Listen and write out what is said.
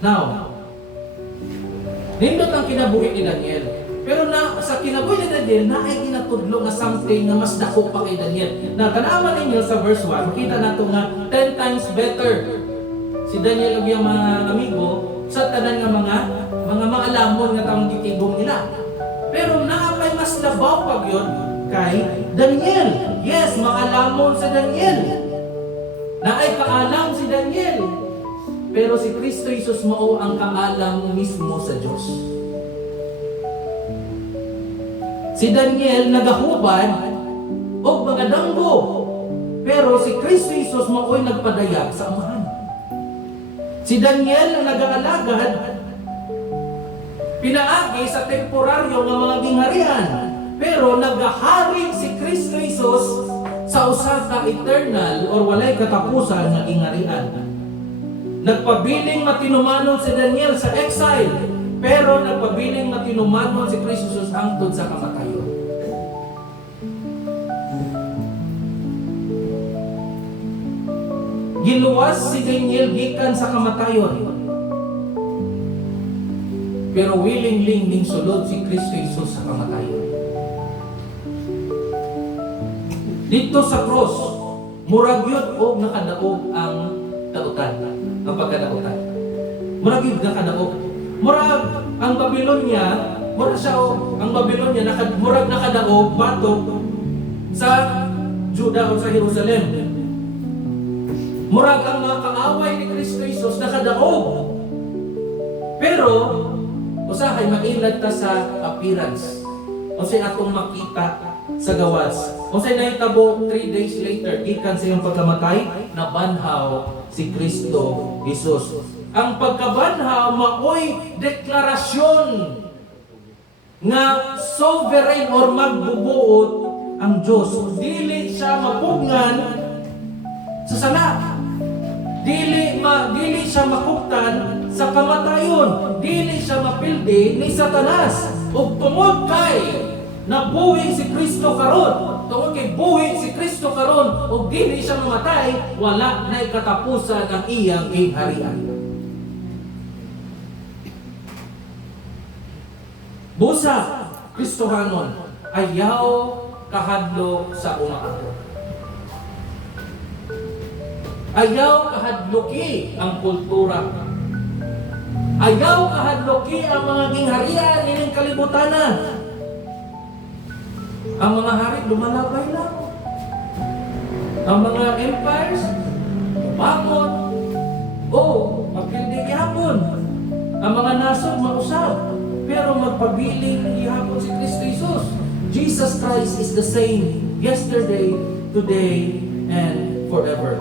Now, nindot ang kinabuhi ni Daniel. Pero sa kinabuhi ni Daniel, na ay ginatudlo nga something nga mas dako pa kay Daniel. Na tanaman ninyo sa verse 1, kita nato nga 10 times better si Daniel ug yung mga amigo sa tanan nga mga lamon nga taong gitibong nila. Pero naapay mas labaw pag yun kay Daniel. Yes, mga lamon sa Daniel. Naay kaalam si Daniel. Pero si Kristo Jesus mao ang kaalam mismo sa Diyos. Si Daniel nagahubad o mga danggo. Pero si Kristo Jesus mao'y nagpadayag sa Amahan. Si Daniel na nag-aalagad, pinaagi sa temporaryo ng mga gingharian. Pero nagahari si Kristo Jesus sa usa ka eternal or walay katapusan nga gingharian. Nagpabiling matinumanon si Daniel sa exile, pero nagpabiling matinumanon si Kristo Jesus hangtod sa kamatayon. Giluwas si Daniel gikan sa kamatayon, pero willingly ning sulod si Kristo Jesus sa kamatayon. Dito sa cross, murag yun o nakadaog ang dautan, ang pagkadautan. Murag yun nakadaog. Murag ang Babylonia, murag siya o, ang Babylonia murag nakadaog batok sa Juda o sa Jerusalem. Murag ang mga kaaway ni Kristo Jesus nakadaog. Pero usahay mailad ta sa appearance. Unsay atong makita sa gawas. Unsay nahitabo 3 days later gikan sa iyang pagkamatay, nabanhaw si Kristo Jesus. Ang pagkabanhaw maoy deklarasyon nga sovereign or magbubuot ang Diyos. Dili siya mapugngan sa sala. Dili siya makuptan sa kamatayon. Dili siya mapildi ni Satanas. Ug tungod kay nabuhi si Kristo karon, tungod kay buhi si Kristo karon, ug dili siya mamatay, wala na katapusan ang iyang gingharian. Busa Kristohanon, ayaw kahadlo sa umaabot. Ayaw kahadloki ang kultura. Ayaw kahadloki ang mga gingharian ining kalibutanan. Ang mga hari lumalabay lang. Ang mga empires bangon o magpildi gihapon. Ang mga nasod mausab, pero magpabiling gihapon si Kristo Jesus. Jesus Christ is the same yesterday, today, and forever.